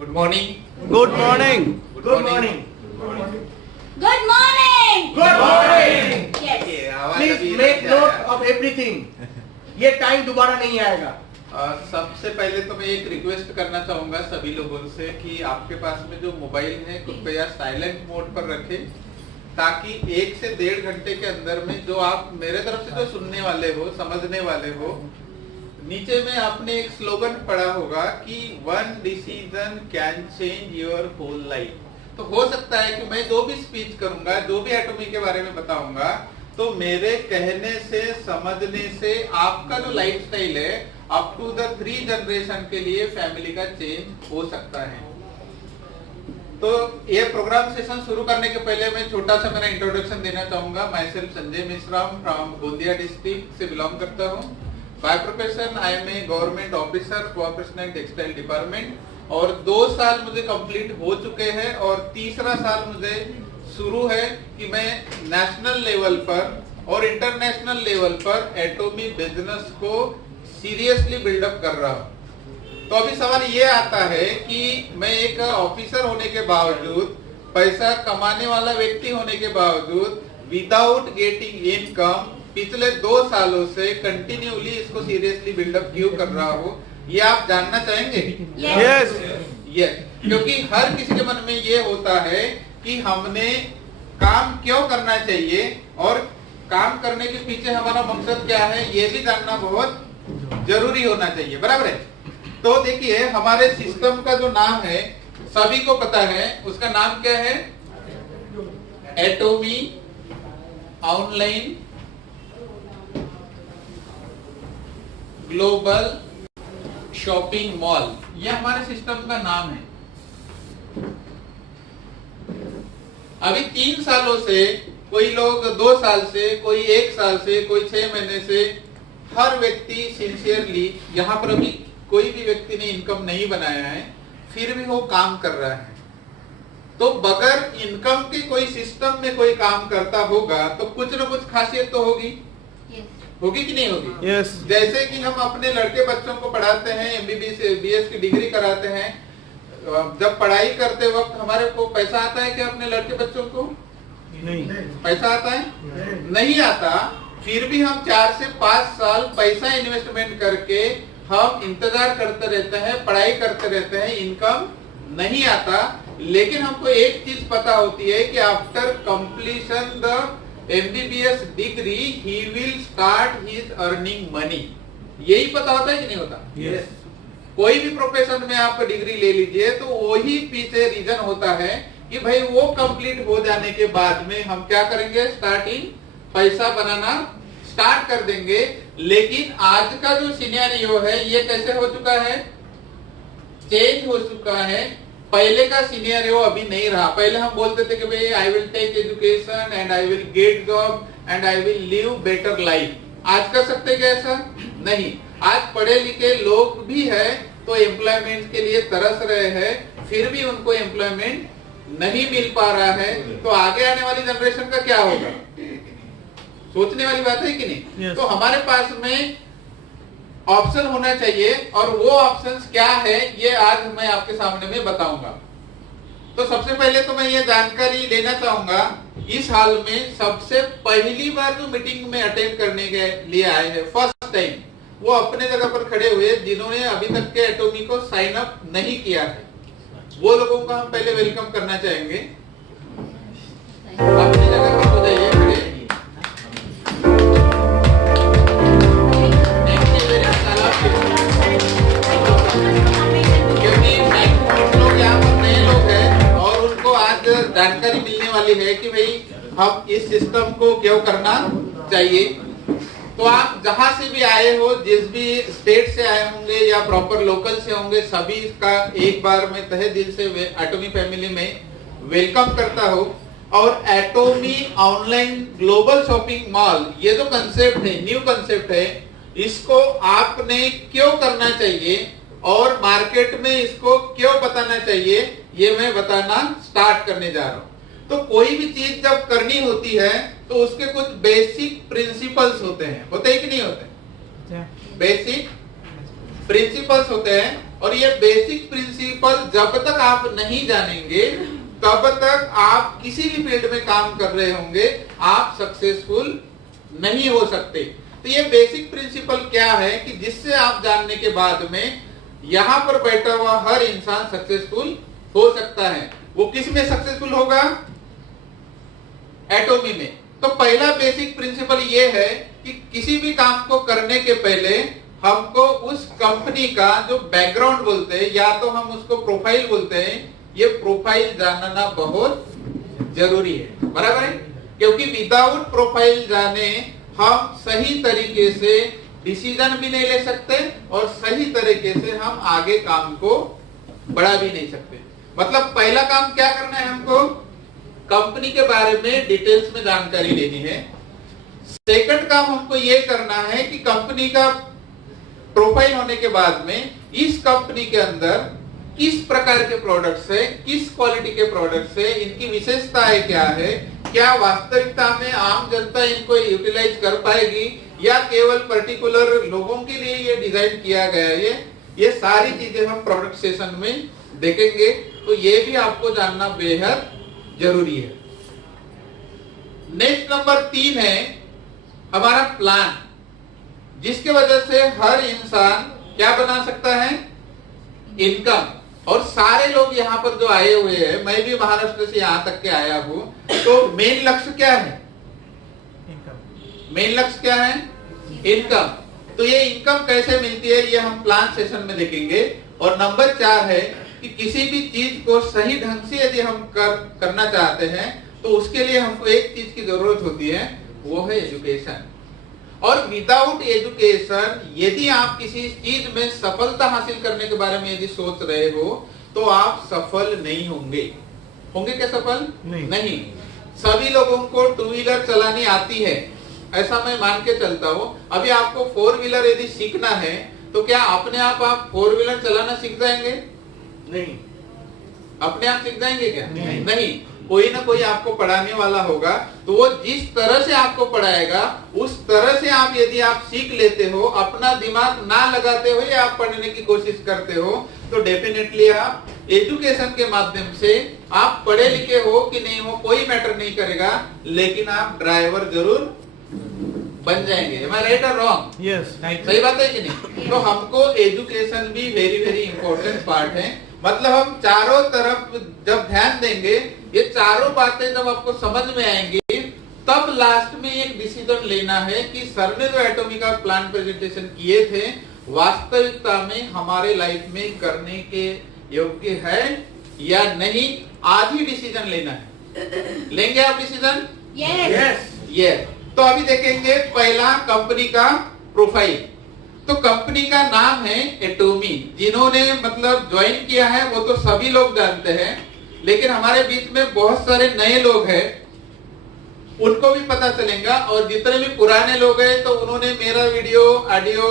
Good morning. Good morning. Good morning. Good morning. Good morning. Yes. Please make note of everything. ये time दोबारा नहीं आएगा। सबसे पहले तो मैं एक रिक्वेस्ट करना चाहूंगा सभी लोगों से कि आपके पास में जो मोबाइल है कृपया साइलेंट मोड पर रखें, ताकि 1 से 1.5 घंटे के अंदर में जो आप मेरे तरफ से जो सुनने वाले हो, समझने वाले हो, नीचे में आपने एक स्लोगन पढ़ा होगा कि 1 decision can change your whole life. तो हो सकता है कि मैं जो भी स्पीच करूंगा, जो भी एटॉमी के बारे में बताऊंगा, तो मेरे कहने से, समझने से आपका जो लाइफस्टाइल है अप टू द 3 जनरेशन के लिए फैमिली का चेंज हो सकता है। तो ये प्रोग्राम सेशन शुरू करने के पहले मैं छोटा सा मेरा इंट्रोडक्शन देना चाहूंगा। Myself Sanjay Mishra from Gondia district से बिलोंग करता हूँ। By profession I am a government officer, cooperation textile department, और 2 साल मुझे कंप्लीट हो चुके हैं और तीसरा साल मुझे शुरू है कि मैं नेशनल लेवल पर और इंटरनेशनल लेवल पर एटॉमी बिजनेस को सीरियसली बिल्डअप कर रहा हूँ। तो अभी सवाल ये आता है कि मैं एक ऑफिसर होने के बावजूद, पैसा कमाने वाला व्यक्ति होने के बावजूद, विदाउट गेटिंग इनकम पिछले 2 सालों से कंटिन्यूली इसको सीरियसली बिल्डअप क्यों कर रहा हूँ, ये आप जानना चाहेंगे? यस। यस, क्योंकि हर किसी के मन में ये होता है कि हमने काम क्यों करना चाहिए और काम करने के पीछे हमारा मकसद क्या है, ये भी जानना बहुत जरूरी होना चाहिए। बराबर है? तो देखिए, हमारे सिस्टम का जो नाम है सभी को पता है, उसका नाम क्या है? एटॉमी ऑनलाइन ग्लोबल शॉपिंग मॉल, यह हमारे सिस्टम का नाम है। अभी 3 सालों से, कोई लोग 2 साल से, कोई 1 साल से, कोई 6 महीने से, हर व्यक्ति सिंसियरली, यहाँ पर अभी कोई भी व्यक्ति ने इनकम नहीं बनाया है, फिर भी वो काम कर रहा है। तो बगैर इनकम के कोई सिस्टम में कोई काम करता होगा तो कुछ न कुछ खासियत तो होगी। होगी कि नहीं होगी? यस। जैसे कि हम अपने लड़के बच्चों को पढ़ाते हैं, MBBS BS की डिग्री कराते हैं, जब पढ़ाई करते वक्त हमारे को पैसा आता है क्या अपने लड़के बच्चों को? नहीं। पैसा आता है? नहीं आता। फिर भी हम 4 से 5 साल पैसा इन्वेस्टमेंट करके हम इंतजार करते रहते हैं, पढ़ाई करते रहते हैं, इनकम नहीं आता। लेकिन हमको एक चीज पता होती है कि after completion the MBBS degree he will start his earning money. यही पता होता है कि नहीं होता? यस। कोई भी प्रोफेशन में आप डिग्री ले लीजिए तो वही पीछे रीजन होता है कि भाई वो कंप्लीट हो जाने के बाद में हम क्या करेंगे? स्टार्टिंग पैसा बनाना स्टार्ट कर देंगे। लेकिन आज का जो सिनेरियो है ये कैसे हो चुका है? चेंज हो चुका है। पहले का सिनेरियो अभी नहीं रहा। पहले हम बोलते थे कि भाई I will take education and I will get job and I will live better life. आज कर सकते क्या ऐसा? नहीं। आज पढ़े लिखे लोग भी है तो एम्प्लॉयमेंट के लिए तरस रहे हैं, फिर भी उनको एम्प्लॉयमेंट नहीं मिल पा रहा है। तो आगे आने वाली जनरेशन का क्या होगा? सोचने वाली बात है कि नहीं? yes. तो हमारे पास में ऑप्शन होना चाहिए, और वो ऑप्शंस क्या है ये आज मैं आपके सामने में बताऊंगा। तो सबसे पहले तो मैं ये जानकारी लेना चाहूंगा, इस हाल में सबसे पहली बार जो मीटिंग में अटेंड करने के लिए आए हैं फर्स्ट टाइम, वो अपने जगह पर खड़े हुए जिन्होंने अभी तक के एटॉमी को साइन अप नहीं किया है, वो लोगों को हम पहले वेलकम करना चाहेंगे। अपनी जगह पर हो जाइए खड़े। क्योंकि लोग यहाँ पर नए लोग हैं और उनको आज जानकारी मिलने वाली है कि भाई हम इस सिस्टम को क्यों करना चाहिए। तो आप जहां से भी आए हो, जिस भी स्टेट से आए होंगे या प्रॉपर लोकल से होंगे, सभी का एक बार मैं तहे दिल से एटॉमी फैमिली में वेलकम करता हूं। और एटॉमी ऑनलाइन ग्लोबल शॉपिंग मॉल, ये जो कंसेप्ट है, न्यू कंसेप्ट है, इसको आपने क्यों करना चाहिए और मार्केट में इसको क्यों बताना चाहिए, ये मैं बताना स्टार्ट करने जा रहा हूं। तो कोई भी चीज जब करनी होती है तो उसके कुछ बेसिक प्रिंसिपल्स होते हैं, होते हैं कि नहीं होते? बेसिक प्रिंसिपल्स होते हैं और ये बेसिक प्रिंसिपल जब तक आप नहीं जानेंगे तब तक आप किसी भी फील्ड में काम कर रहे होंगे, आप सक्सेसफुल नहीं हो सकते। तो ये बेसिक प्रिंसिपल क्या है कि जिससे आप जानने के बाद में यहां पर बैठा हुआ हर इंसान सक्सेसफुल हो सकता है। वो किस में सक्सेसफुल होगा? एटॉमी में। तो पहला बेसिक प्रिंसिपल ये है कि किसी भी काम को करने के पहले हमको उस कंपनी का जो बैकग्राउंड बोलते हैं या तो हम उसको प्रोफाइल बोलते हैं, ये प्रोफाइल जानना बहुत जरूरी है, बराबर है? क्योंकि विदाउट प्रोफाइल जाने हम सही तरीके से डिसीजन भी नहीं ले सकते और सही तरीके से हम आगे काम को बढ़ा भी नहीं सकते। मतलब पहला काम क्या करना है? हमको कंपनी के बारे में डिटेल्स में जानकारी लेनी है। सेकंड काम हमको ये करना है कि कंपनी का प्रोफाइल होने के बाद में इस कंपनी के अंदर किस प्रकार के प्रोडक्ट्स है, किस क्वालिटी के प्रोडक्ट्स है, इनकी विशेषताएं क्या है, क्या वास्तविकता में आम जनता इनको यूटिलाइज कर पाएगी या केवल पर्टिकुलर लोगों के लिए ये डिजाइन किया गया है, ये सारी चीजें हम प्रोडक्ट सेशन में देखेंगे। तो ये भी आपको जानना बेहद जरूरी है। नेक्स्ट नंबर 3 है हमारा प्लान, जिसके वजह से हर इंसान क्या बना सकता है? इनकम। और सारे लोग यहाँ पर जो आए हुए हैं, मैं भी महाराष्ट्र से यहाँ तक के आया हूं, तो मेन लक्ष्य क्या है? मेन लक्ष्य क्या है? इनकम। तो ये इनकम कैसे मिलती है ये हम प्लान सेशन में देखेंगे। और नंबर 4 है कि किसी भी चीज को सही ढंग से यदि हम करना चाहते हैं तो उसके लिए हमको एक चीज की जरूरत होती है, वो है एजुकेशन। और विदाउट एजुकेशन यदि आप किसी चीज में सफलता हासिल करने के बारे में यदि सोच रहे हो तो आप सफल नहीं होंगे। होंगे क्या सफल? नहीं। सभी लोगों को 2 व्हीलर चलानी आती है, ऐसा मैं मान के चलता हूं। अभी आपको 4 व्हीलर यदि सीखना है तो क्या अपने आप 4 व्हीलर चलाना सीख जाएंगे? नहीं। अपने आप सीख जाएंगे क्या? नहीं। कोई ना कोई आपको पढ़ाने वाला होगा, तो वो जिस तरह से आपको पढ़ाएगा उस तरह से आप यदि आप सीख लेते हो, अपना दिमाग ना लगाते हुए आप पढ़ने की कोशिश करते हो, तो डेफिनेटली आप एजुकेशन के माध्यम से आप पढ़े लिखे हो कि नहीं हो कोई मैटर नहीं करेगा, लेकिन आप ड्राइवर जरूर बन जाएंगे। Am I right or wrong? Yes. सही बात है कि नहीं? तो हमको एजुकेशन भी वेरी वेरी इंपॉर्टेंट पार्ट है। मतलब हम चारों तरफ जब ध्यान देंगे, ये चारों बातें जब आपको समझ में आएंगी, तब लास्ट में एक डिसीजन लेना है कि सर ने जो एटॉमी का प्लान प्रेजेंटेशन किए थे वास्तविकता में हमारे लाइफ में करने के योग्य है या नहीं। आज ही डिसीजन लेना है। लेंगे आप डिसीजन? यस। तो अभी देखेंगे पहला कंपनी का प्रोफाइल। तो कंपनी का नाम है एटॉमी। जिन्होंने मतलब ज्वाइन किया है वो तो सभी लोग जानते हैं, लेकिन हमारे बीच में बहुत सारे नए लोग हैं, उनको भी पता चलेगा। और जितने भी पुराने लोग हैं तो उन्होंने मेरा वीडियो ऑडियो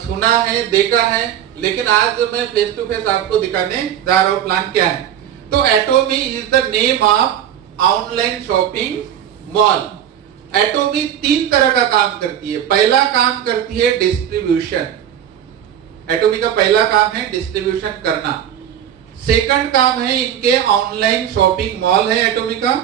सुना है, देखा है, लेकिन आज मैं फेस टू फेस आपको दिखाने जा रहा हूं प्लान क्या है। तो एटॉमी is the name of online shopping mall. एटॉमी 3 तरह का काम करती है। पहला काम करती है डिस्ट्रीब्यूशन। एटॉमी का पहला काम है डिस्ट्रीब्यूशन करना। सेकंड काम है इनके ऑनलाइन शॉपिंग मॉल है। एटॉमी का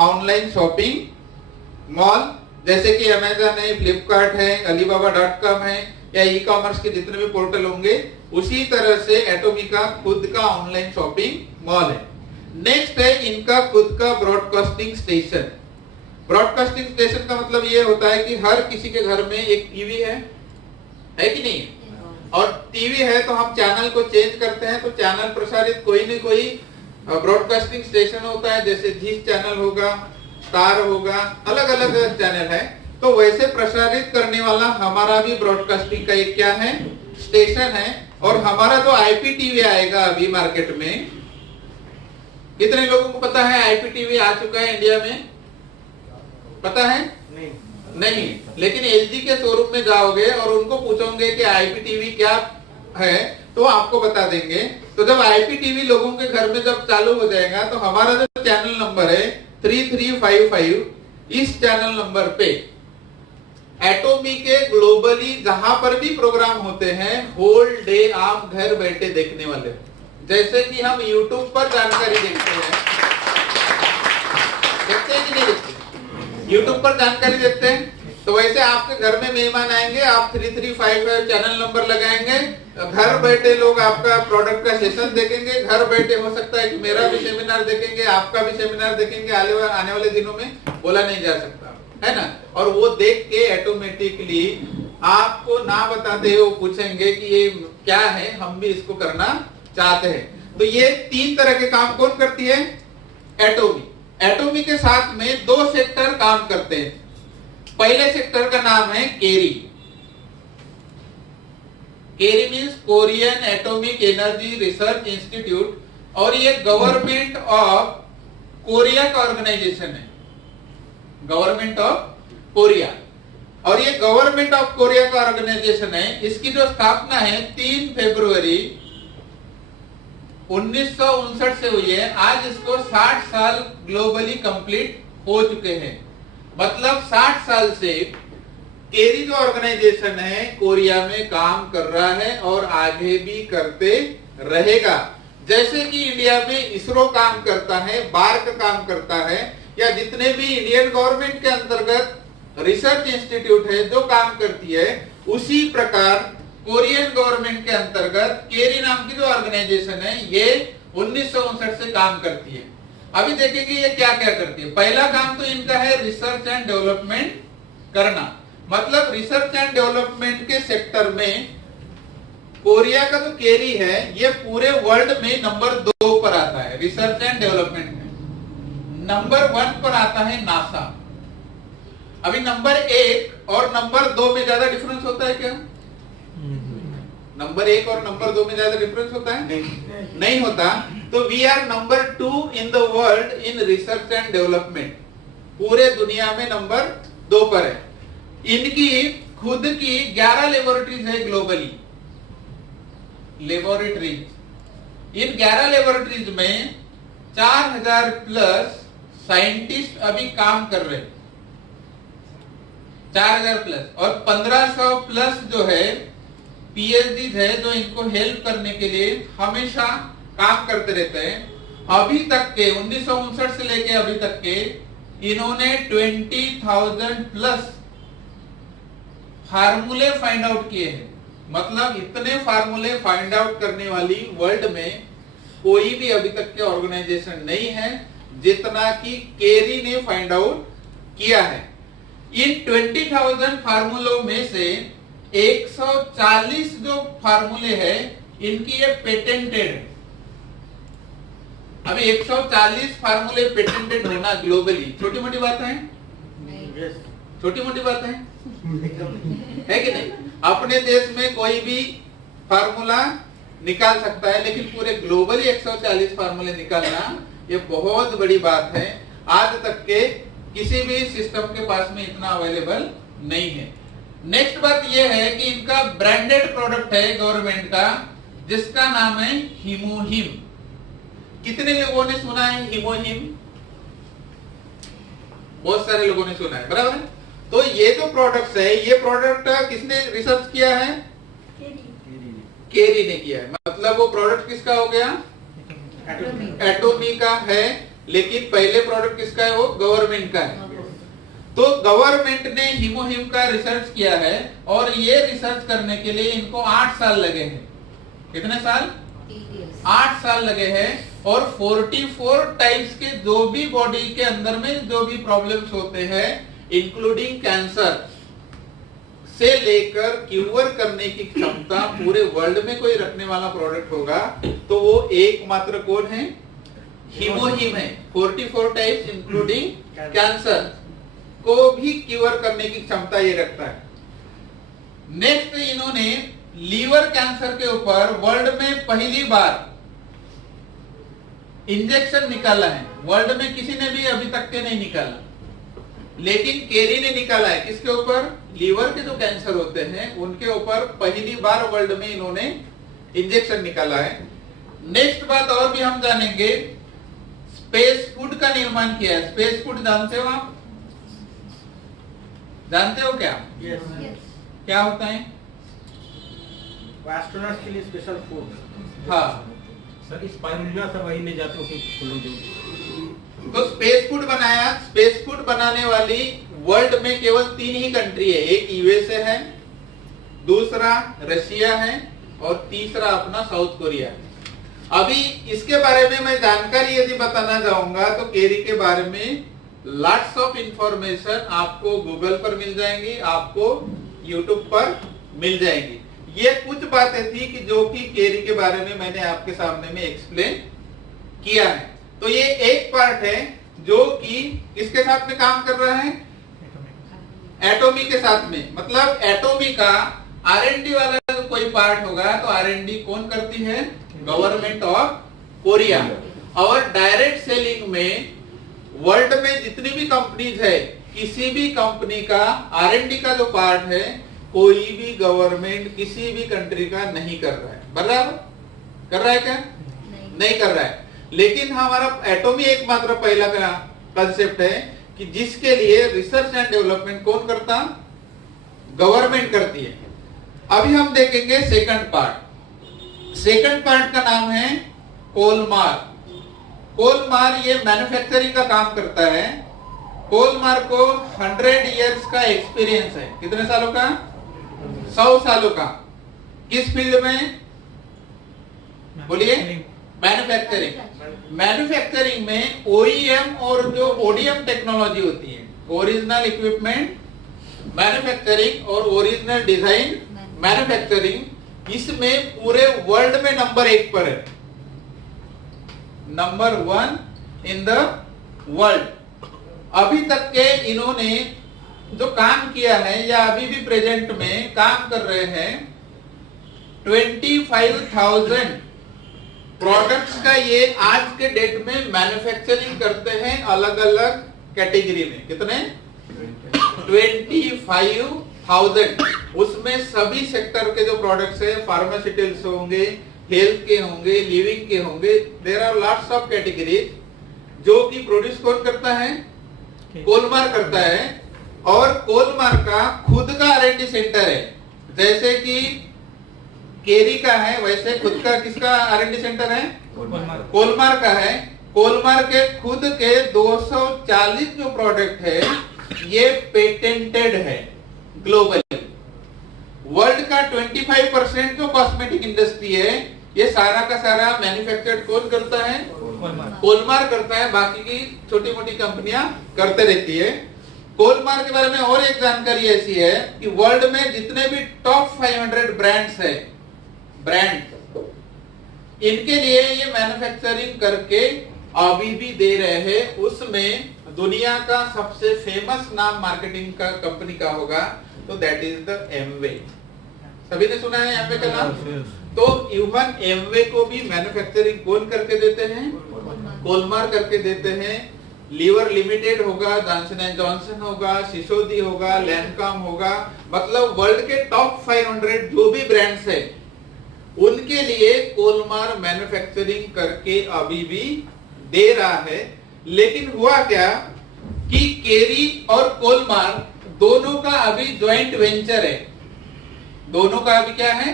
ऑनलाइन शॉपिंग मॉल जैसे कि अमेजन है, फ्लिपकार्ट है, alibaba.com है या ई कॉमर्स के जितने भी पोर्टल होंगे, उसी तरह से एटॉमी का खुद का ऑनलाइन शॉपिंग मॉल है। नेक्स्ट है इनका खुद का ब्रॉडकास्टिंग स्टेशन। ब्रॉडकास्टिंग स्टेशन का मतलब ये होता है कि हर किसी के घर में एक टीवी है कि नहीं? और टीवी है तो हम चैनल को चेंज करते हैं, तो चैनल प्रसारित कोई न कोई ब्रॉडकास्टिंग स्टेशन होता है, जैसे जी चैनल होगा, स्टार होगा, अलग अलग चैनल है। तो वैसे प्रसारित करने वाला हमारा भी ब्रॉडकास्टिंग का एक क्या है? स्टेशन है। और हमारा जो आईपीटीवी आएगा अभी मार्केट में, कितने लोगों को पता है आईपीटीवी आ चुका है इंडिया में? पता है? नहीं। लेकिन एलजी के शोरूम में जाओगे और उनको पूछोगे कि आईपीटीवी क्या है तो आपको बता देंगे। तो जब आईपीटीवी लोगों के घर में जब चालू हो जाएगा तो हमारा जो चैनल नंबर है 3355, इस चैनल नंबर पे एटोमी के ग्लोबली जहां पर भी प्रोग्राम होते हैं होल डे आप घर बैठे देखने वाले हो। जैसे कि हम YouTube पर जानकारी देखते हैं कि नहीं देखते? YouTube पर जानकारी देखते हैं, तो वैसे आपके घर में मेहमान आएंगे, आप 3355 चैनल नंबर लगाएंगे, घर बैठे लोग आपका प्रोडक्ट का सेशन देखेंगे, घर बैठे हो सकता है कि मेरा भी सेमिनार देखेंगे, आपका भी सेमिनार देखेंगे, आने वाले दिनों में बोला नहीं जा सकता, है ना। और वो देख के ऑटोमेटिकली आपको ना बताते हुए पूछेंगे कि ये क्या है, हम भी इसको करना चाहते हैं। तो ये 3 तरह के काम कौन करती है? एटोमी। एटोमी के साथ में 2 सेक्टर काम करते हैं। पहले सेक्टर का नाम है KAERI. KAERI means Korean Atomic Energy Research Institute, और ये गवर्नमेंट ऑफ कोरिया का ऑर्गेनाइजेशन है, गवर्नमेंट ऑफ कोरिया। और ये गवर्नमेंट ऑफ कोरिया का ऑर्गेनाइजेशन है। इसकी जो स्थापना है 3 फरवरी 1959 से हुई है। आज इसको 60 साल ग्लोबली कंप्लीट हो चुके हैं। मतलब 60 साल से केरी जो ऑर्गेनाइजेशन है कोरिया में काम कर रहा है और आगे भी करते रहेगा। जैसे कि इंडिया में इसरो काम करता है, बार्क काम करता है, या जितने भी इंडियन गवर्नमेंट के अंतर्गत रिसर्च इंस्टीट्यूट है जो काम करती है, उसी प्रकार कोरियन गवर्नमेंट के अंतर्गत केरी नाम की जो ऑर्गेनाइजेशन है ये 1959 से काम करती है। अभी देखेंगे ये क्या क्या करती है। पहला काम तो इनका है रिसर्च एंड डेवलपमेंट करना। मतलब रिसर्च एंड डेवलपमेंट के सेक्टर में कोरिया का जो केरी है ये पूरे वर्ल्ड में नंबर 2 पर आता है। रिसर्च एंड डेवलपमेंट में नंबर 1 पर आता है नासा। अभी नंबर 1 और नंबर 2 में ज्यादा डिफरेंस होता है क्या? नंबर 1 और नंबर 2 में ज्यादा डिफरेंस होता है? नहीं होता। तो we are number 2 in the world in research and development. पूरे दुनिया में नंबर 2 पर है। इनकी खुद की 11 लेबोरेटरीज है ग्लोबली। लेबोरेटरीज, इन 11 लेबोरेटरीज में 4000 प्लस साइंटिस्ट अभी काम कर रहे हैं। 4000 प्लस, और 1500 प्लस जो है पीएचडी है जो इनको हेल्प करने के लिए हमेशा काम करते रहते हैं। अभी तक के 1959 से लेके अभी तक के इन्होंने 20,000 प्लस फार्मूले फाइंड आउट किए हैं। मतलब इतने फार्मूले फाइंड आउट करने वाली वर्ल्ड में कोई भी अभी तक के ऑर्गेनाइजेशन नहीं है जितना कि केरी ने फाइंड आउट किया है। इन 20,000 फार्मूलों में से 140 जो फार्मूले हैं इनकी ये पेटेंटेड। अभी 140 फार्मूले पेटेंटेड होना ग्लोबली छोटी मोटी बात है? छोटी मोटी बात है कि नहीं? अपने देश में कोई भी फार्मूला निकाल सकता है, लेकिन पूरे ग्लोबली 140 फार्मूले निकालना ये बहुत बड़ी बात है। आज तक के किसी भी सिस्टम के पास में इतना अवेलेबल नहीं है। नेक्स्ट बात यह है कि इनका ब्रांडेड प्रोडक्ट है गवर्नमेंट का, जिसका नाम है हीमोहिम। कितने लोगों ने सुना है हीमोहिम? बहुत सारे लोगों ने सुना है, बराबर है। तो ये जो प्रोडक्ट्स है, ये प्रोडक्ट किसने रिसर्च किया है? केरी ने किया है। मतलब वो प्रोडक्ट किसका हो गया? एटोमी का है, लेकिन पहले प्रोडक्ट किसका है? वो गवर्नमेंट का है। तो गवर्नमेंट ने हीमोहिम का रिसर्च किया है, और ये रिसर्च करने के लिए इनको 8 साल लगे हैं। कितने साल? 8 साल लगे हैं। और 44 टाइप्स के जो भी बॉडी के अंदर में जो भी प्रॉब्लम्स होते हैं, इंक्लूडिंग कैंसर से लेकर क्यूर करने की क्षमता पूरे वर्ल्ड में कोई रखने वाला प्रोडक्ट होगा तो वो एकमात्र कौन है? हीमोहिम है। 44 टाइप्स इंक्लूडिंग कैंसर को भी क्यूर करने की क्षमता ये रखता है। नेक्स्ट इन्होंने लीवर कैंसर के ऊपर वर्ल्ड में पहली बार इंजेक्शन निकाला है। वर्ल्ड में किसी ने भी अभी तक के नहीं निकाला, लेकिन केरी ने निकाला है। किसके ऊपर? लीवर के जो कैंसर होते हैं उनके ऊपर पहली बार वर्ल्ड में इन्होंने इंजेक्शन निकाला है। नेक्स्ट बात और भी हम जानेंगे, स्पेस फूड का निर्माण किया है। स्पेस फूड जानते हो आप? जानते हो क्या? यस, क्या होता है? एस्ट्रोनॉट्स के लिए स्पेशल फूड। हाँ, सर स्पाइरुलिना सब वही ले जाते हो कि लोग तो स्पेस फूड बनाया। स्पेस फूड बनाने वाली वर्ल्ड में केवल 3 ही कंट्री है। एक यूएसए है, दूसरा रशिया है और तीसरा अपना साउथ कोरिया है। अभी इसके बारे में मैं जानकारी यदि बताना चाहूंगा तो केरी के बारे में लॉट्स ऑफ इंफॉर्मेशन आपको गूगल पर मिल जाएंगी, आपको यूट्यूब पर मिल जाएंगी। ये कुछ बातें थी कि जो कि केरी के बारे में मैंने आपके सामने में एक्सप्लेन किया है। तो ये एक पार्ट है जो कि किसके साथ में काम कर रहा है? एटॉमी के साथ में। मतलब एटॉमी का R&D वाला जो कोई पार्ट होगा तो R&D कौन करती है? Government of Korea. और डायरेक्ट सेलिंग में वर्ल्ड में जितनी भी कंपनीज है, किसी भी कंपनी का R&D का जो पार्ट है कोई भी गवर्नमेंट किसी भी कंट्री का नहीं कर रहा है। बराबर कर रहा है क्या? नहीं कर रहा है। लेकिन हमारा एटॉमी एकमात्र पहला का कंसेप्ट है कि जिसके लिए रिसर्च एंड डेवलपमेंट कौन करता? गवर्नमेंट करती है। अभी हम देखेंगे सेकंड पार्ट। सेकंड पार्ट का नाम है कोलमार। कोलमार ये मैन्युफैक्चरिंग का काम करता है। कोलमार को 100 इयर्स का एक्सपीरियंस है। कितने सालों का? 100 सालों का। किस फील्ड में? बोलिए। मैन्युफैक्चरिंग। मैन्युफैक्चरिंग में OEM और जो ODM टेक्नोलॉजी होती है, ओरिजिनल इक्विपमेंट मैन्युफैक्चरिंग और ओरिजिनल डिजाइन मैन्युफैक्चरिंग, इसमें पूरे वर्ल्ड में नंबर 1 पर है। Number 1 in the world. अभी तक के इन्होंने जो काम किया है या अभी भी प्रेजेंट में काम कर रहे हैं 25,000 प्रोडक्ट्स का ये आज के डेट में मैन्युफैक्चरिंग करते हैं अलग अलग कैटेगरी में। कितने? 25,000। उसमें सभी सेक्टर के जो प्रोडक्ट्स है, फार्मास्यूटिकल्स होंगे, हेल्थ के होंगे, लिविंग के होंगे, there are lots of categories जो कि प्रोड्यूस कौन करता है? कोलमार करता है। और कोलमार का खुद का R&D सेंटर है। जैसे कि केरी का है वैसे खुद का किसका R&D सेंटर है? कोलमार का है। कोलमार के खुद के 240 जो प्रोडक्ट है ये पेटेंटेड है ग्लोबली। वर्ल्ड का 25% जो कॉस्मेटिक इंडस्ट्री है ये सारा का सारा मैन्युफैक्चर्ड कौन करता है? कोलमार करता है। बाकी की छोटी मोटी कंपनियां करते रहती है। कोलमार के बारे में और एक जानकारी ऐसी है कि वर्ल्ड में जितने भी टॉप 500 ब्रांड्स है, इनके लिए ये मैन्युफैक्चरिंग करके अभी भी दे रहे हैं। उसमें दुनिया का सबसे फेमस नाम मार्केटिंग का कंपनी का होगा तो दैट इज द एमवे। सभी ने सुना है एमवे का नाम? तो इवन एमवे को भी मैन्युफैक्चरिंग कौन करके देते हैं? कोलमार करके देते हैं। लीवर लिमिटेड होगा, जॉनसन एंड जॉनसन होगा, सिसोदी होगा, लैंडकॉम होगा। मतलब वर्ल्ड के टॉप 500 जो भी ब्रांड्स है उनके लिए कोलमार मैन्युफैक्चरिंग करके अभी भी दे रहा है। लेकिन हुआ क्या कि केरी और कोलमार दोनों का अभी ज्वाइंट वेंचर है। दोनों का अभी क्या है?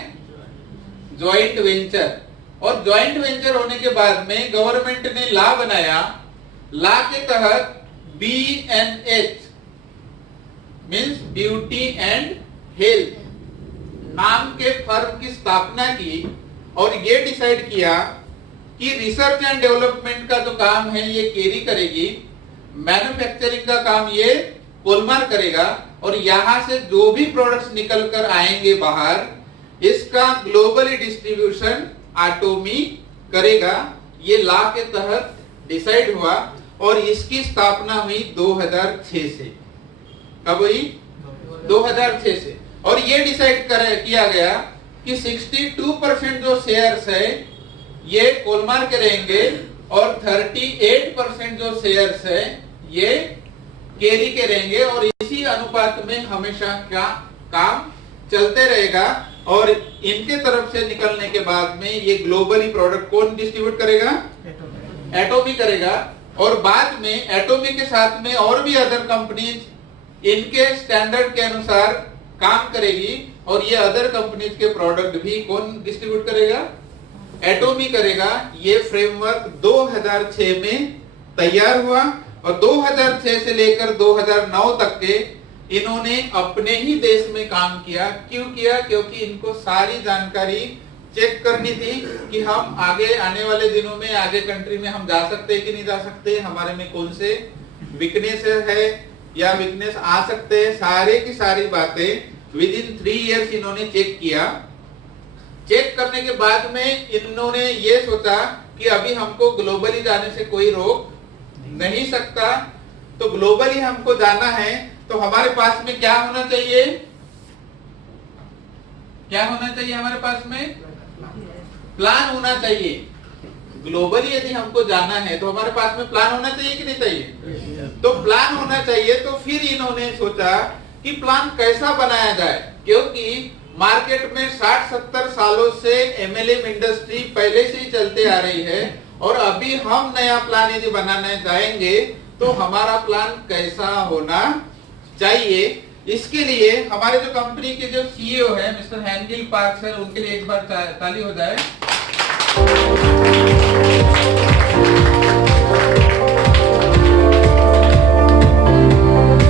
Joint venture. और ज्वाइंट वेंचर होने के बाद में गवर्नमेंट ने लॉ बनाया। लॉ के तहत BNH means beauty and health नाम के फर्म की स्थापना की और ये डिसाइड किया कि रिसर्च एंड डेवलपमेंट का जो काम है ये केरी करेगी, मैन्युफैक्चरिंग का काम ये कोलमार करेगा और यहां से जो भी प्रोडक्ट्स निकल कर आएंगे बाहर इसका ग्लोबली डिस्ट्रीब्यूशन एटॉमी करेगा। ये लॉ के तहत डिसाइड हुआ और इसकी स्थापना हुई 2006 से। कब हुई? 2006 से। और ये डिसाइड किया गया कि 62% जो शेयर्स है ये कोलमार के रहेंगे और 38% जो शेयर्स है ये केरी के रहेंगे। और इसी अनुपात में हमेशा क्या काम चलते रहेगा। और इनके तरफ से निकलने के बाद में ये ग्लोबली प्रोडक्ट कौन डिस्ट्रीब्यूट करेगा? एटॉमी करेगा। और बाद में एटॉमी के साथ में और भी अदर कंपनीज इनके स्टैंडर्ड के अनुसार काम करेगी और ये अदर कंपनीज के प्रोडक्ट भी कौन डिस्ट्रीब्यूट करेगा? एटोमी करेगा। ये फ्रेमवर्क 2006 में तैयार हुआ और 2006 से लेकर 2009 तक के इन्होंने अपने ही देश में काम किया। क्यों किया? क्योंकि इनको सारी जानकारी चेक करनी थी कि हम आगे आने वाले दिनों में आगे कंट्री में हम जा सकते हैं कि नहीं जा सकते, हमारे में कौन से वीकनेस है या वीकनेस आ सकते हैं, सारे की सारी बातें विद इन 3 इयर्स इन्होंने चेक किया। चेक करने के बाद में इन्होंने ये सोचा कि अभी हमको ग्लोबली जाने से कोई रोक नहीं सकता, तो ग्लोबली हमको जाना है तो हमारे पास में क्या होना चाहिए? क्या होना चाहिए हमारे पास में? प्लान होना चाहिए। ग्लोबली यदि हमको जाना है तो हमारे पास में प्लान होना चाहिए कि नहीं चाहिए? तो प्लान होना चाहिए। तो फिर इन्होंने सोचा कि प्लान कैसा बनाया जाए, क्योंकि मार्केट में 60-70 सालों से एमएलएम इंडस्ट्री पहले से ही चलते आ रही है और अभी हम नया प्लान यदि बनाने जाएंगे तो हमारा प्लान कैसा होना चाहिए। इसके लिए हमारे जो कंपनी के जो सीईओ है मिस्टर हैंगिल पार्क सर, उनके लिए एक बार ताली हो जाए।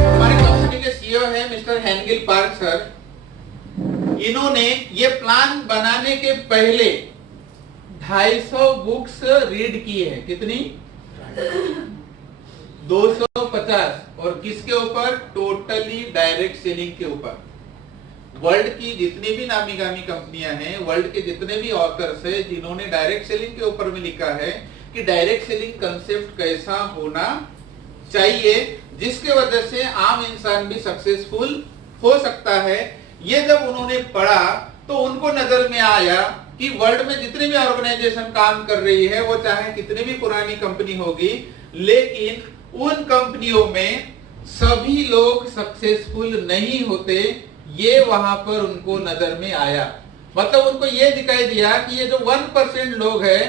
हमारे कंपनी के सीईओ है मिस्टर हैंगिल पार्क सर। इन्होंने ये प्लान बनाने के पहले 250 बुक्स रीड की है। कितनी? 250। और किसके ऊपर? टोटली डायरेक्ट सेलिंग के ऊपर। वर्ल्ड की जितनी भी नामी गामी कंपनियां हैं, वर्ल्ड के जितने भी ऑथर्स हैं जिन्होंने डायरेक्ट सेलिंग के ऊपर में लिखा है कि डायरेक्ट सेलिंग कंसेप्ट कैसा होना चाहिए जिसके वजह से आम इंसान भी सक्सेसफुल हो सकता है। ये जब उन्होंने पढ़ा तो उनको नजर में आया कि वर्ल्ड में जितनी भी ऑर्गेनाइजेशन काम कर रही है वो चाहे कितनी भी पुरानी कंपनी होगी, लेकिन उन कंपनियों में सभी लोग सक्सेसफुल नहीं होते। ये वहां पर उनको नजर में आया। मतलब उनको ये दिखाई दिया कि ये जो 1% लोग हैं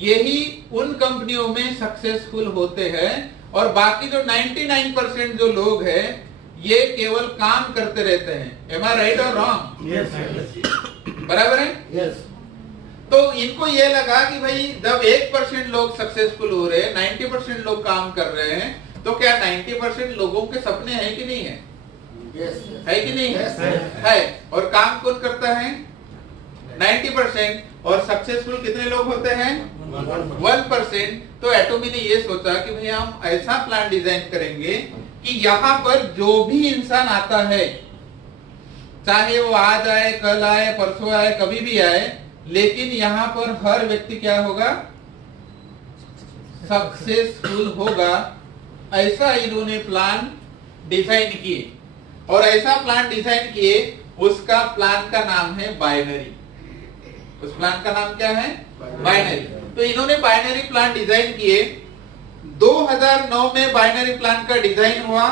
यही उन कंपनियों में सक्सेसफुल होते हैं और बाकी जो 99% जो लोग हैं ये केवल काम करते रहते हैं। एम आई राइट और रॉन्ग? बराबर है? यस। तो इनको ये लगा कि भाई जब 1% लोग सक्सेसफुल हो रहे हैं, 90% लोग काम कर रहे हैं, तो क्या 90% लोगों के सपने हैं कि नहीं है? यस। है कि नहीं Yes, है? है। और काम कौन करता है? 90%। और सक्सेसफुल कितने लोग होते हैं? 1%। तो एटोमी ने ये सोचा कि भाई हम ऐसा प्लान डिजाइन करेंगे कि यहाँ पर जो भी इंसान आता है, चाहे वो आज आए, कल आए, परसों आए, कभी भी आए, लेकिन यहाँ पर हर व्यक्ति क्या होगा? सक्सेसफुल होगा। ऐसा इन्होंने प्लान डिजाइन किए और ऐसा प्लान डिजाइन किए, उसका प्लान का नाम है बाइनरी। उस प्लान का नाम क्या है? बाइनरी। तो इन्होंने बाइनरी प्लान डिजाइन किए। 2009 में बाइनरी प्लान का डिजाइन हुआ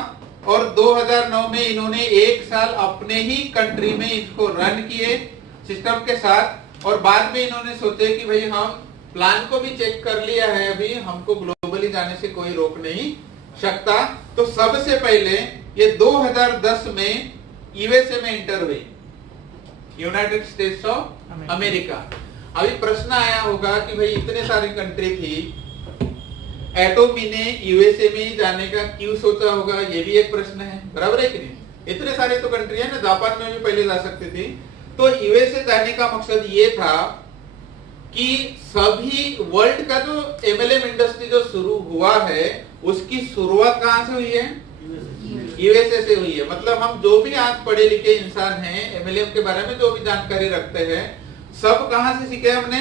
और 2009 में इन्होंने 1 साल अपने ही कंट्री में इसको रन किए सिस्टम के साथ। और बाद में इन्होंने सोचे कि भाई हम प्लान को भी चेक कर लिया है, अभी हमको ग्लोबली जाने से कोई रोक नहीं सकता। तो सबसे पहले ये 2010 में यूएसए में इंटर हुई, यूनाइटेड स्टेट्स ऑफ अमेरिका। अभी प्रश्न आया होगा कि भाई इतने सारी कंट्री थी, एटोमी ने यूएसए में ही जाने का क्यों सोचा होगा? ये भी एक प्रश्न है। बराबर है कि नहीं? इतने सारे तो कंट्री है ना, जापान में भी पहले जा सकती थी। तो यूएसए जाने का मकसद ये था कि सभी वर्ल्ड का जो एमएलएम इंडस्ट्री जो शुरू हुआ है उसकी शुरुआत कहां से हुई है? यूएसए से हुई है। मतलब हम जो भी आज पढ़े लिखे इंसान हैं, एमएलएम के बारे में जो भी जानकारी रखते हैं, सब कहां से सीखे हमने?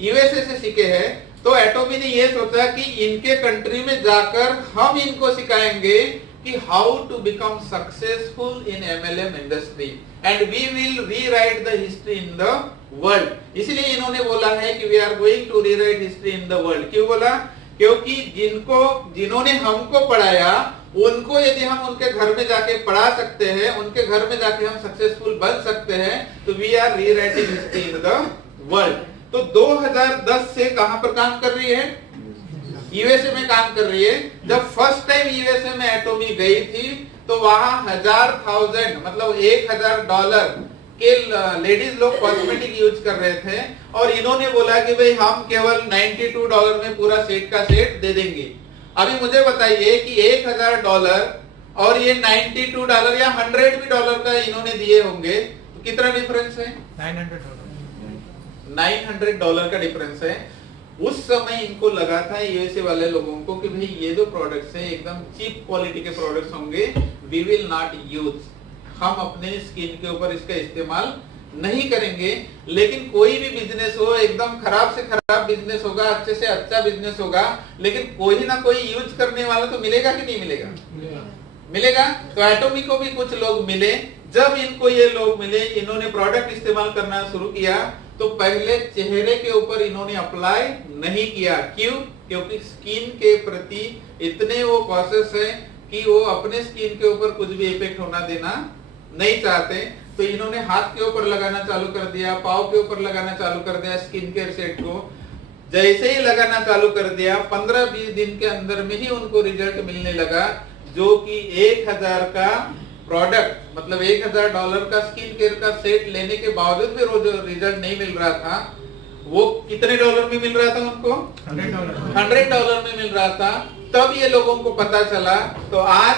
यूएसए से सीखे हैं। तो एटोमी ने ये सोचा कि इनके कंट्री में जाकर हम इनको सिखाएंगे कि how to become successful in MLM industry and we will rewrite the history in the world. इसलिए इन्होंने बोला है कि we are going to rewrite history in the world. क्यों बोला? क्योंकि जिन्होंने हमको पढ़ाया उनको यदि हम उनके घर में जाके पढ़ा सकते हैं, उनके घर में जाके हम सक्सेसफुल बन सकते हैं, तो we are rewriting history in the world. तो 2010 से कहां पर काम कर रही है? यूएसए में काम कर रही है। जब फर्स्ट टाइम यूएसए में एटोमी गई थी तो वहां 1000 मतलब $1000 के लेडीज लोग कॉस्मेटिक यूज कर रहे थे और इन्होंने बोला कि भाई हम केवल $92 में पूरा सेट का सेट दे देंगे। अभी मुझे बताइए कि $1000 और ये $92 या $100 का इन्होंने दिए होंगे तो कितना डिफरेंस है? $900 का डिफरेंस है। उस समय इनको लगा था यूएसए वाले लोगों को कि भाई ये जो प्रोडक्ट्स हैं एकदम चीप क्वालिटी के प्रोडक्ट्स होंगे, वी विल नॉट यूज, हम अपने स्किन के ऊपर इसका इस्तेमाल नहीं करेंगे। लेकिन कोई भी बिजनेस हो, एकदम खराब से खराब बिजनेस होगा, अच्छे से अच्छा बिजनेस होगा, लेकिन कोई ना कोई यूज करने वाला तो मिलेगा कि नहीं मिलेगा? मिलेगा। तो एटोमी को भी कुछ लोग मिले। जब इनको ये लोग मिले, इन्होंने प्रोडक्ट इस्तेमाल करना शुरू किया तो पहले चेहरे के ऊपर इन्होंने अप्लाई नहीं किया। क्यों? क्योंकि स्किन के प्रति इतने वो कॉशियस है कि वो अपने स्किन के ऊपर कुछ भी इफेक्ट होना देना नहीं चाहते। तो इन्होंने हाथ के ऊपर लगाना चालू कर दिया, पाँव के ऊपर लगाना चालू कर दिया स्किन केयर सेट को। जैसे ही लगाना चालू कर दिया, 15-20 दिन के अंदर में ही उनको रिजल्ट मिलने लगा, जो कि 1000 का प्रोडक्ट मतलब $1000 का स्किन केयर का सेट लेने के बावजूद भी रोज रिजल्ट नहीं मिल रहा था। वो कितने डॉलर में मिल रहा था उनको? $100 में मिल रहा था। तब ये लोगों को पता चला। तो आज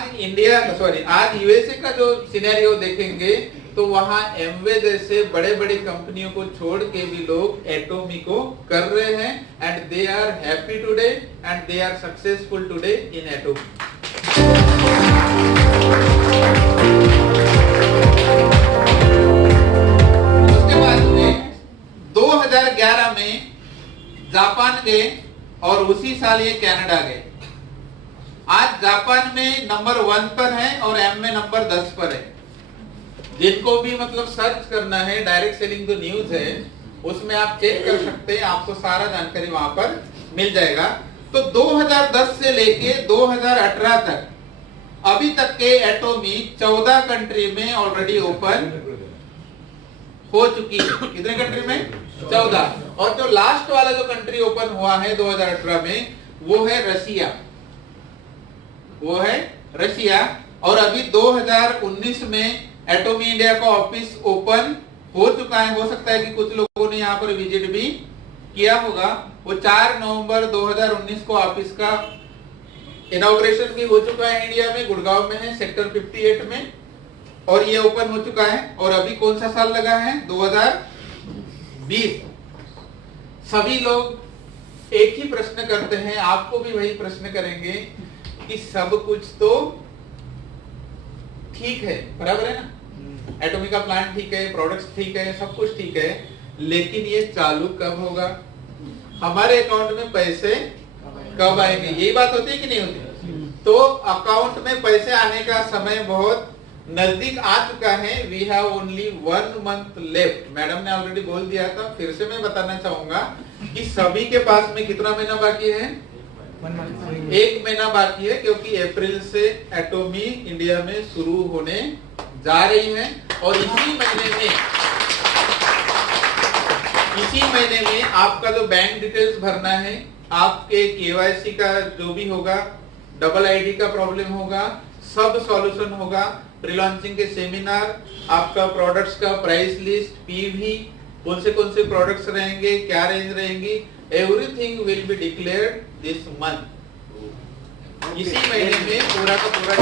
आज यूएसए का जो सिनेरियो देखेंगे तो वहां एमवे जैसे बड़े बड़े कंपनियों को छोड़ के भी लोग एटोमी को कर रहे हैं and they are happy today and they are successful today in Atomy. उसके बाद में 2011 में जापान गए और उसी साल ये कनाडा गए। आज जापान में नंबर 1 पर है और एम में नंबर 10 पर है। जिनको भी मतलब सर्च करना है, डायरेक्ट सेलिंग जो न्यूज है उसमें आप चेक कर सकते हैं, आपको सारा जानकारी वहां पर मिल जाएगा। तो 2010 से लेके 2018 तक अभी तक के एटोमी 14 कंट्री में ऑलरेडी ओपन हो चुकी है। कितने कंट्री में? 14। और जो लास्ट वाला जो कंट्री ओपन हुआ है 2018 में वो है रशिया, और अभी 2019 में एटोमी इंडिया का ऑफिस ओपन हो चुका है। हो सकता है कि कुछ लोगों ने यहाँ पर विजिट भी किया होगा। वो 4 नवंबर 2019 को ऑफिस का इनॉग्रेशन भी हो चुका है। इंडिया में गुड़गांव में है, सेक्टर 58 में, और ये ओपन हो चुका है। और अभी कौन सा साल लगा है? 2020। सभी लोग एक ही प्रश्न करते हैं, आपको भी वही प्रश्न करेंगे कि सब कुछ तो ठीक है, बराबर है ना? एटोमी का प्लांट ठीक है, प्रोडक्ट्स ठीक है, सब कुछ ठीक है, लेकिन ये चालू कब होगा? हमारे अकाउंट में पैसे कब आएंगे? यही बात होती है कि नहीं होती? तो अकाउंट में पैसे आने का समय बहुत नजदीक आ चुका है। We have only 1 month left. Madam ने ऑलरेडी बोल दिया था, फिर से मैं बताना चाहूंगा कि सभी के पास में कितना महीना बाकी है? 1 महीना बाकी है, क्योंकि अप्रैल से एटोमी इंडिया में शुरू होने जा रही है। और इसी महीने में आपका जो बैंक डिटेल्स भरना है, आपके केवाईसी का जो भी होगा, डबल आईडी का प्रॉब्लम होगा, सब सॉल्यूशन होगा। प्री लॉन्चिंग के सेमिनार, आपका प्रोडक्ट्स का प्राइस लिस्ट, पीवी, कौन से प्रोडक्ट्स रहेंगे, क्या रेंज रहेंगी, everything will be declared this month. इसी महीने में पूरा का पूरा।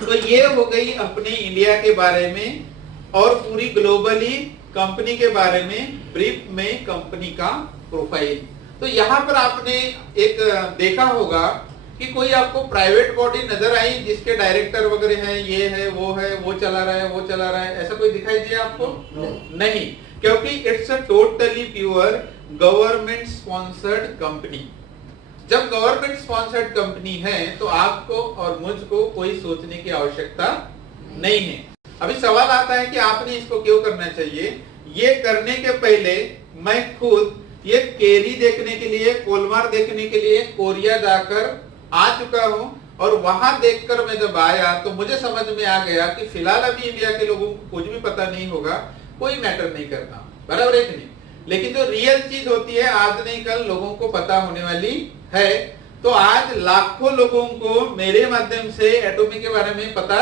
तो ये हो गई अपने इंडिया के बारे में और पूरी ग्लोबली कंपनी के बारे में ब्रीफ में कंपनी का प्रोफाइल। तो यहाँ पर आपने एक देखा होगा कि कोई आपको प्राइवेट बॉडी नजर आई जिसके डायरेक्टर वगैरह हैं, ये है, वो चला रहा है, ऐसा कोई दिखाई दिया आपको? नहीं, क्योंकि it's a totally pure government sponsored company. जब गवर्नमेंट स्पॉन्सर्ड कंपनी है तो आपको और मुझको कोई सोचने की आवश्यकता नहीं है। अभी सवाल आता है कि आपने इसको क्यों करना चाहिए। ये करने के पहले मैं खुद ये केरी देखने के लिए, कोलमार देखने के लिए कोरिया जाकर आ चुका हूं, और वहां देखकर मैं जब आया तो मुझे समझ में आ गया कि फिलहाल अभी इंडिया के लोगों को कुछ भी पता नहीं होगा, कोई मैटर नहीं करता, बराबर है कि नहीं? लेकिन जो रियल चीज होती है आज नहीं कल लोगों को पता होने वाली है। तो आज लाखों लोगों को मेरे माध्यम से एटॉमी के बारे में पता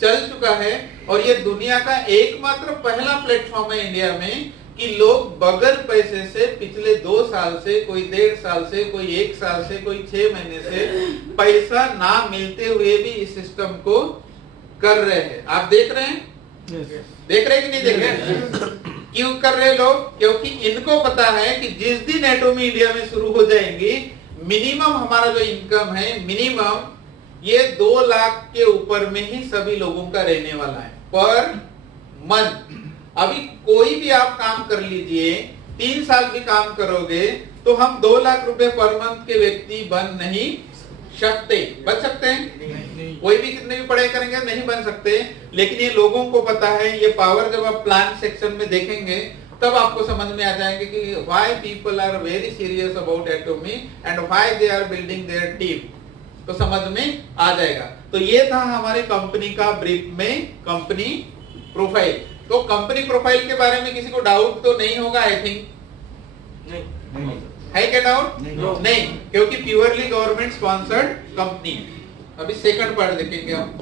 चल चुका है, और ये दुनिया का एकमात्र पहला प्लेटफॉर्म है इंडिया में कि लोग बगैर पैसे से पिछले 2 साल से, कोई 1.5 साल से, कोई 1 साल से, कोई 6 महीने से पैसा ना मिलते हुए भी इस सिस्टम को कर रहे हैं। आप देख रहे हैं? देख रहे हैं कि नहीं देख रहे? क्यों कर रहे लोग? क्योंकि इनको पता है कि जिस दिन एटॉमी इंडिया में शुरू हो जाएंगी, मिनिमम हमारा जो इनकम है, मिनिमम ये 2 लाख के ऊपर में ही सभी लोगों का रहने वाला है पर मंथ। अभी कोई भी आप काम कर लीजिए, 3 साल भी काम करोगे तो हम 2 लाख रुपए पर मंथ के व्यक्ति बन नहीं सकते। बन सकते हैं? कोई भी कितने भी पढ़ाई करेंगे नहीं बन सकते। लेकिन ये लोगों को पता है। ये पावर जब आप प्लान सेक्शन में देखेंगे तब आपको समझ में आ जाएंगे कि why people are very serious about anatomy and why they are building their team, तो समझ में आ जाएगा। तो ये था हमारे कंपनी का ब्रीफ में कंपनी प्रोफाइल। तो कंपनी प्रोफाइल के बारे में किसी को डाउट तो नहीं होगा आई थिंक? नहीं है क्या डाउट? नहीं, क्योंकि प्योरली गवर्नमेंट स्पॉन्सर्ड कंपनी। अभी सेकंड पार्ट देखेंगे हम।